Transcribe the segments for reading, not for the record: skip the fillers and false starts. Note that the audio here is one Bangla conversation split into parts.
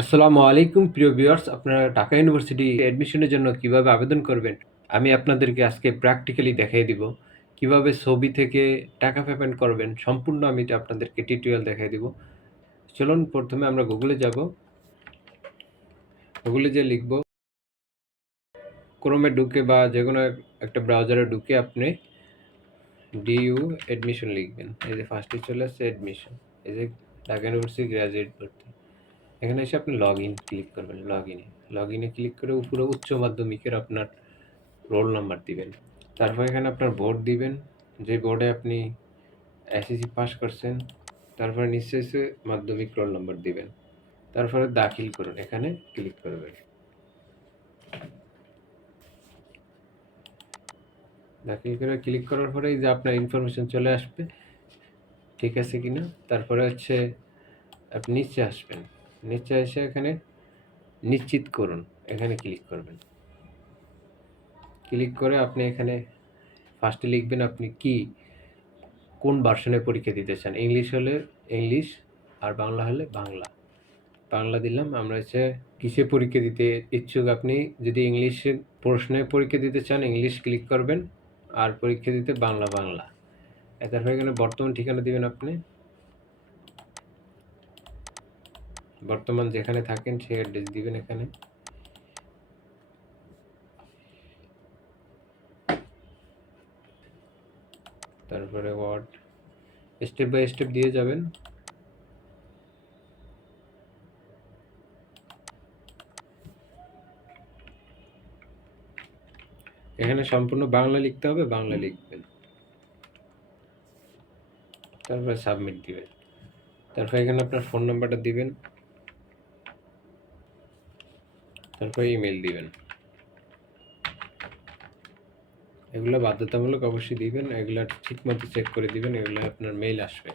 আসসালামু আলাইকুম প্রিয় ভিউয়ার্স, আপনারা ঢাকা ইউনিভার্সিটি অ্যাডমিশনের জন্য কিভাবে আবেদন করবেন? আমি আপনাদেরকে আজকে প্র্যাকটিক্যালি দেখিয়ে দিব। কিভাবে ছবি থেকে টাকা পেমেন্ট করবেন সম্পূর্ণ আমি এটা আপনাদেরকে টিউটোরিয়াল দেখিয়ে দিব। চলুন প্রথমে আমরা গুগলে যাব। গুগলে যেয়ে লিখব, ক্রোমে ঢুকে বা যেকোনো একটা ব্রাউজারে ঢুকে আপনি ডিইউ অ্যাডমিশন লিখবেন। এই যে ফার্স্টে চলে আসছে অ্যাডমিশন, এই যে ঢাকা ইউনিভার্সিটি গ্র্যাজুয়েট ভর্তি। এখানে এসে আপনি ক্লিক করবেন। লগ ইনে ক্লিক করে উপরে উচ্চ মাধ্যমিকের আপনার রোল নাম্বার দিবেন। তারপর এখানে আপনার বোর্ড দিবেন, যে বোর্ডে আপনি এসএসসি পাস করছেন। তারপরে নিচে এসে মাধ্যমিক রোল নাম্বার দিবেন। তারপরে দাখিল করুন, এখানে ক্লিক করবেন। দাখিল করে ক্লিক করার পরে এই যে আপনার ইনফরমেশন চলে আসবে, ঠিক আছে কিনা। তারপরে হচ্ছে আপনি নিচে আসবেন, নিচে এসে এখানে নিশ্চিত করুন, এখানে ক্লিক করবেন। ক্লিক করে আপনি এখানে ফার্স্টে লিখবেন আপনি কোন ভার্সনে পরীক্ষা দিতে চান। ইংলিশ হলে ইংলিশ, আর বাংলা হলে বাংলা। বাংলা দিলাম। আমরা হচ্ছে কিসে পরীক্ষা দিতে ইচ্ছুক, আপনি যদি ইংলিশে প্রশ্নে পরীক্ষা দিতে চান ইংলিশ ক্লিক করবেন, আর পরীক্ষা দিতে বাংলা বাংলা। তারপরে এখানে বর্তমান ঠিকানা দিবেন। আপনি বর্তমান যেখানে থাকেন সেই অ্যাড্রেস দিবেন এখানে। তারপরে ওয়ার্ড স্টেপ বাই স্টেপ দিয়ে যাবেন। এখানে সম্পূর্ণ বাংলা লিখতে হবে, বাংলা লিখবেন। তারপরে সাবমিট দিবেন। তারপরে এখানে আপনার ফোন নাম্বারটা দিবেন, তারপরে ইমেল দিবেন। এগুলো বাধ্যতামূলক অবশ্যই দিবেন, এগুলো ঠিক মতো চেক করে দিবেন, এগুলো আপনার মেইল আসবে।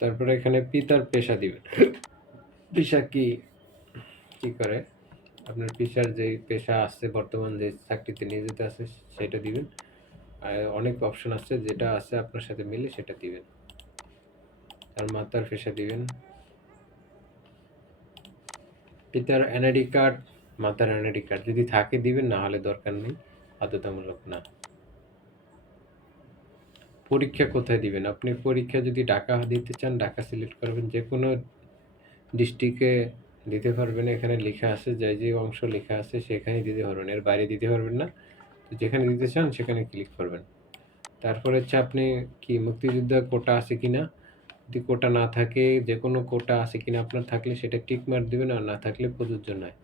তারপরে এখানে পিতার পেশা দিবেন। পেশা কি করে, আপনার পেশার যে পেশা আছে বর্তমান যে চাকরিতে নিয়োজিত আছে সেটা দিবেন। আর অনেক অপশন আছে, যেটা আছে আপনার সাথে মিলে সেটা দিবেন। আর মাতার পেশা দিবেন। পিতার এনআইডি কার্ড, মাতার এনআইডি কার্ড যদি থাকে দিবেন, না হলে দরকার নেই, বাধ্যতামূলক না। পরীক্ষা কোথায় দিবেন, আপনি পরীক্ষা যদি ঢাকা দিতে চান ঢাকা সিলেক্ট করবেন। যে কোনো ডিস্ট্রিক্টে দিতে পারবেন, এখানে লেখা আছে, যে অংশ লেখা আছে সেখানেই দিতে পারবেন, এর বাইরে দিতে পারবেন না। তো যেখানে দিতে চান সেখানে ক্লিক করবেন। তারপরে হচ্ছে আপনি মুক্তিযোদ্ধা কোটা আছে কিনা, যদি কোটা না থাকে, যে কোনো কোটা আছে কিনা আপনার থাকলে সেটা টিক মার্ক দিবেন, আর না থাকলে প্রযোজ্য নয়।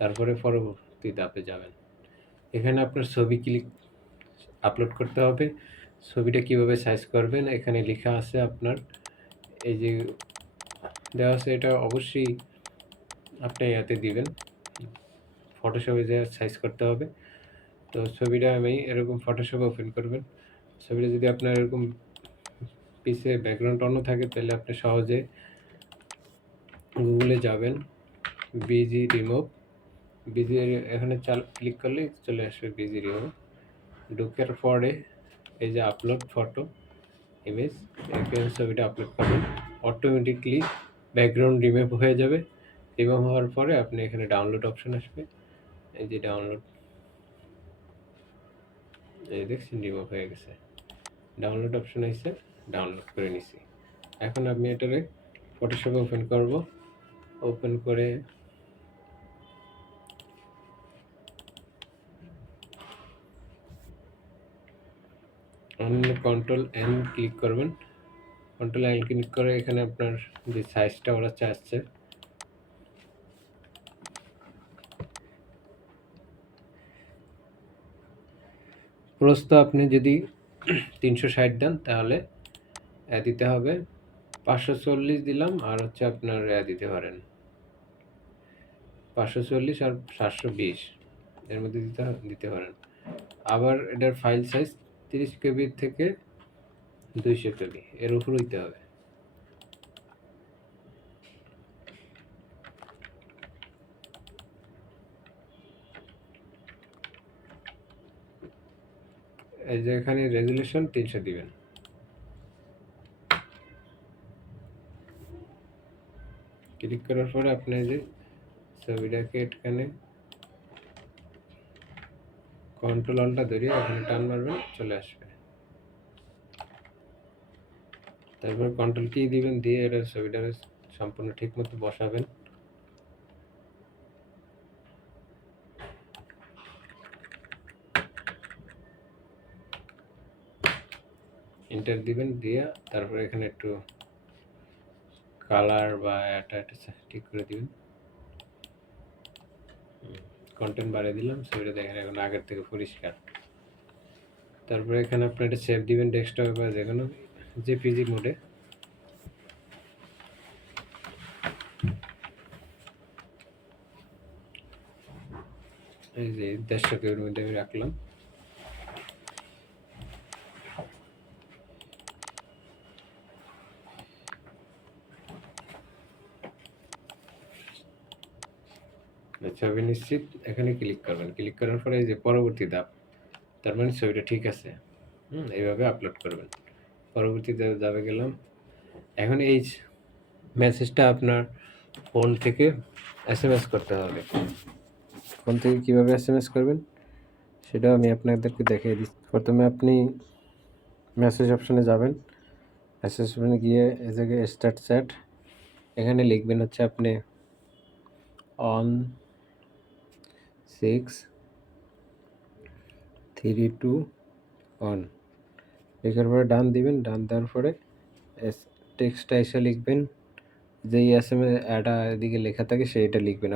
তারপরে পরবর্তী ধাপে যাবেন। এখানে আপনার ছবি আপলোড করতে হবে। ছবিটা কিভাবে সাইজ করবেন এখানে লেখা আছে আপনার, এই যে দেওয়া আছে, এটা অবশ্যই আপনি ইয়াতে দিবেন, ফটোশপে যে সাইজ করতে হবে। তো ছবিটা আমি এরকম ফটোশপে ওপেন করবেন। ছবিটা যদি আপনার এরকম পিছে ব্যাকগ্রাউন্ড অন্য থাকে তাহলে আপনি সহজে গুগলে যাবেন, বিজি রিমুভ, বিজি এখানে ক্লিক করলে চলে আসবে বিজি রিমুভ। ঢোকার পরে এই যে আপলোড ফটো ইমেজ, এখানে ছবিটা আপলোড করবেন, অটোমেটিকলি ব্যাকগ্রাউন্ড রিমুভ হয়ে যাবে। রিমুভ হওয়ার পরে আপনি এখানে ডাউনলোড অপশন আসবে, এই যে ডাউনলোড, এই দেখছেন রিমুভ হয়ে গেছে। ডাউনলোড অপশন আছে, ডাউনলোড করে নিছি। এখন আমি এটারে ফটোশপে ওপেন করব। ওপেন করে কন্ট্রোল এন ক্লিক করবেন। কন্ট্রোল এন ক্লিক করে এখানে আপনার যে সাইজটা ওরা চাচ্ছে, প্রস্থ আপনি যদি 360 দেন তাহলে দিতে হবে 540 দিলাম, আর হচ্ছে আপনার দিতে পারেন 540 আর 720 এর মধ্যে দিতে পারেন। আবার এটার ফাইল সাইজ 30 কেবি থেকে 200 কেবি এর উপর হইতে হবে। এই যে এখানে রেজুলেশন 300 দিবেন। ক্লিক করার পরে আপনি যে ছবিটাকে এখানে কন্ট্রোল অল্টটা ধরে ওখানে টান মারবেন, চলে আসবে। তারপর কন্ট্রোল কি দিবেন, দিয়ে এটা ছবিটাকে সম্পূর্ণ ঠিক মতো বসাবেন। এন্টার দিবেন, দিয়ে তারপর এখানে একটু কালার বা এটা ঠিক করে দিবেন। কন্টেন্ট বাড়িয়ে দিলাম, ছবিটা দেখেন এখন আগের থেকে পরিষ্কার। তারপরে এখানে আপনি এটা সেভ দিবেন ডেস্কটপে বা যে কোনো জেপিজি মোডে। এই যে 150 কেবির মধ্যে আমি রাখলাম। ছবি নিশ্চিত, এখানে ক্লিক করবেন। ক্লিক করার পরে এই যে পরবর্তী ধাপ, তার মানে ছবিটা ঠিক আছে। এইভাবে আপলোড করবেন। পরবর্তীতে যাবে গেলাম। এখন এই মেসেজটা আপনার ফোন থেকে এসএমএস করতে হবে। ফোন থেকে কীভাবে এসএমএস করবেন সেটাও আমি আপনাদেরকে দেখিয়ে দিচ্ছি। প্রথমে আপনি মেসেজ অপশনে যাবেন। মেসেজ অপশনে গিয়ে এই জায়গায় স্টার্ট চ্যাট, এখানে লিখবেন হচ্ছে আপনি অন 632 অন, লেখার পরে ডান দিবেন। ডান দেওয়ার পরে টেক্সটটা এসে লিখবেন, যেই এসএমএস এটা এদিকে লেখা থাকে সেইটা লিখবেন।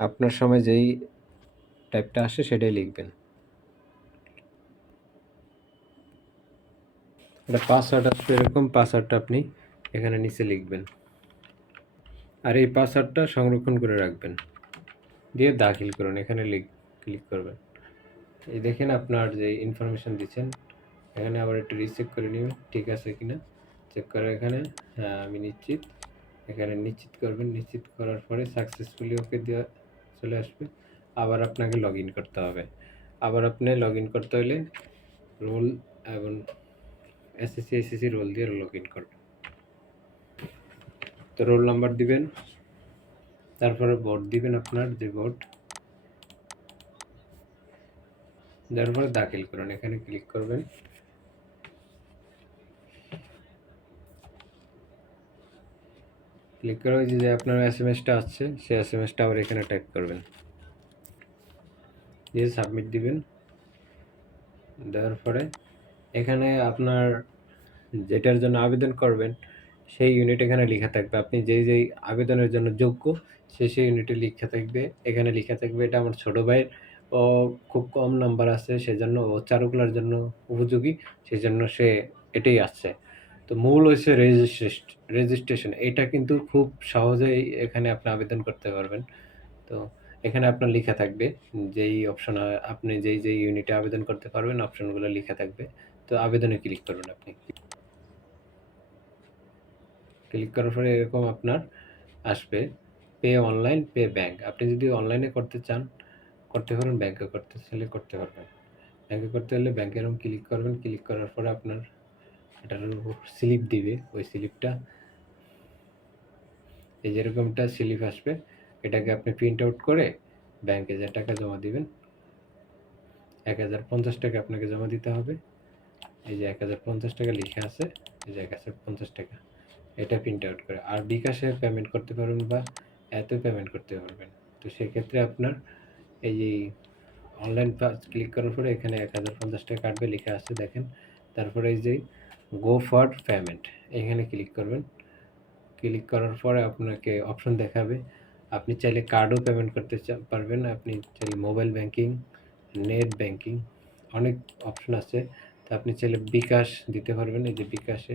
আপনার সময় যেই টাইপটা আসে সেটাই লিখবেন। এটা পাসওয়ার্ড আসবে এরকম, পাসওয়ার্ডটা আপনি এখানে নিচে লিখবেন। আর এই পাসওয়ার্ডটা সংরক্ষণ করে রাখবেন, দিয়ে দাখিল করুন, এখানে ক্লিক করবেন। এই দেখেন আপনার যে ইনফরমেশন দিচ্ছেন, এখানে আবার একটু রিচেক করে নেবেন ঠিক আছে কিনা। চেক করে এখানে হ্যাঁ আমি নিশ্চিত, এখানে নিশ্চিত করবেন। নিশ্চিত করার পরে সাকসেসফুলি ওকে দেওয়া চলে আসবে। আবার আপনাকে লগ ইন করতে হবে। আবার আপনি লগ ইন করতে হলে রোল এবং এসএসসি রোল দিয়ে লগ ইন করবেন। তো রোল নাম্বার দিবেন, তারপরে ভোট দিবেন, আপনার যে ভোট দেওয়ার পরে দাখিল করুন, এখানে ক্লিক করবেন। ক্লিক করে ওই যে আপনার এসএমএসটা আসছে সেই এসএমএসটা আবার এখানে টাইপ করবেন, দিয়ে সাবমিট দিবেন। দেওয়ার পরে এখানে আপনার যেটার জন্য আবেদন করবেন সেই ইউনিট এখানে লেখা থাকবে। আপনি যেই আবেদনের জন্য যোগ্য সেই ইউনিটে লেখা থাকবে। এখানে লেখা থাকবে এটা আমার ছোটো ভাইয়ের, ও খুব কম নাম্বার আছে সেজন্য ও চারুকলার জন্য উপযোগী, সেজন্য সে এটাই আসছে। তো মূল হচ্ছে রেজিস্ট্রেশন, এটা কিন্তু খুব সহজেই এখানে আপনি আবেদন করতে পারবেন। তো এখানে আপনার লেখা থাকবে যেই অপশন আপনি যেই ইউনিটে আবেদন করতে পারবেন অপশনগুলো লেখা থাকবে। তো আবেদনে ক্লিক করবেন। আপনি ক্লিক করার পরে এরকম আপনার আসবে পে অনলাইন, পে ব্যাংক। আপনি যদি অনলাইনে করতে চান করতে পারেন, ব্যাংকে করতে চাইলে করতে পারবেন। ব্যাংকে করতে হলে ব্যাংকে এরকম ক্লিক করবেন। ক্লিক করার পরে আপনার এটার স্লিপ দিবে, ওই স্লিপটা এই যেরকমটা স্লিপ আসবে, এটাকে আপনি প্রিন্ট আউট করে ব্যাংকে যে টাকা জমা দিবেন 1050 টাকা আপনাকে জমা দিতে হবে। এই যে 1050 টাকা লিখে আছে, এই যে 1050 টাকা, এটা প্রিন্ট আউট করে। আর বিকাশে পেমেন্ট করতে পারবেন বা এতে পেমেন্ট করতে পারবেন। তো সেক্ষেত্রে আপনার এই যে অনলাইন ক্লিক করার পরে এখানে 1050 টাকা কাটবে লেখা আছে দেখেন। তারপরে এই যে গো ফর পেমেন্ট, এখানে ক্লিক করবেন। ক্লিক করার পরে আপনাকে অপশন দেখাবে, আপনি চাইলে কার্ডও পেমেন্ট করতে পারবেন, আপনি চাইলে মোবাইল ব্যাংকিং, নেট ব্যাংকিং, অনেক অপশন আছে। তো আপনি চাইলে বিকাশ দিতে পারবেন। এই যে বিকাশে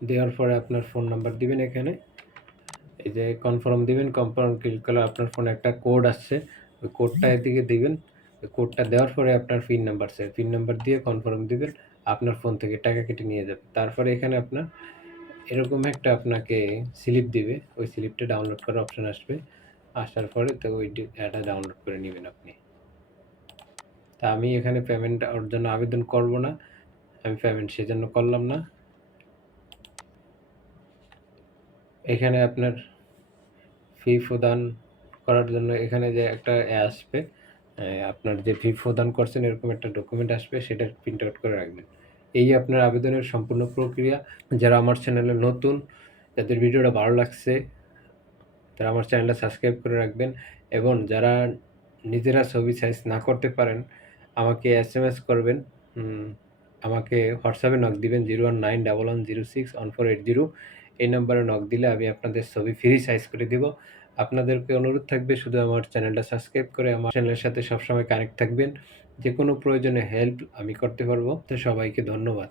দেওয়ার পরে আপনার ফোন নাম্বার দিবেন, এখানে এই যে কনফার্ম দিবেন। কনফার্ম ক্লিক করলে আপনার ফোনে একটা কোড আসছে, ওই কোডটা এদিকে দিবেন। ওই কোডটা দেওয়ার পরে আপনার পিন নাম্বার চাই, পিন নাম্বার দিয়ে কনফার্ম দিবেন, আপনার ফোন থেকে টাকা কেটে নিয়ে যাবে। তারপরে এখানে আপনার এরকম একটা আপনাকে স্লিপ দিবে, ওই স্লিপটা ডাউনলোড করার অপশন আসবে। আসার পরে তো ওই এটা ডাউনলোড করে নেবেন আপনি। তা আমি এখানে পেমেন্ট ওর জন্য আবেদন করব না, আমি পেমেন্ট সেজন্য করলাম না। এখানে আপনার ফি প্রদান করার জন্য এখানে যে একটা আসবে, আপনার যে ফি প্রদান করছেন এরকম একটা ডকুমেন্ট আসবে, সেটার প্রিন্ট আউট করে রাখবেন। এই আপনার আবেদনের সম্পূর্ণ প্রক্রিয়া। যারা আমার চ্যানেলে নতুন, যাদের ভিডিওটা ভালো লাগছে, তারা আমার চ্যানেলটা সাবস্ক্রাইব করে রাখবেন। এবং যারা নিজেরা ছবি সাইজ না করতে পারেন, আমাকে এসএমএস করবেন। আমাকে হোয়াটসঅ্যাপে নক দিবেন 01911061480। এই নাম্বারে নক দিলে আমি আপনাদের ছবি ফ্রি সাইজ করে দিব। আপনাদেরকে অনুরোধ থাকবে শুধু আমার চ্যানেলটা সাবস্ক্রাইব করে আমার চ্যানেলের সাথে সবসময় কানেক্ট থাকবেন। যেকোনো প্রয়োজনে হেল্প আমি করতে পারবো। তো সবাইকে ধন্যবাদ।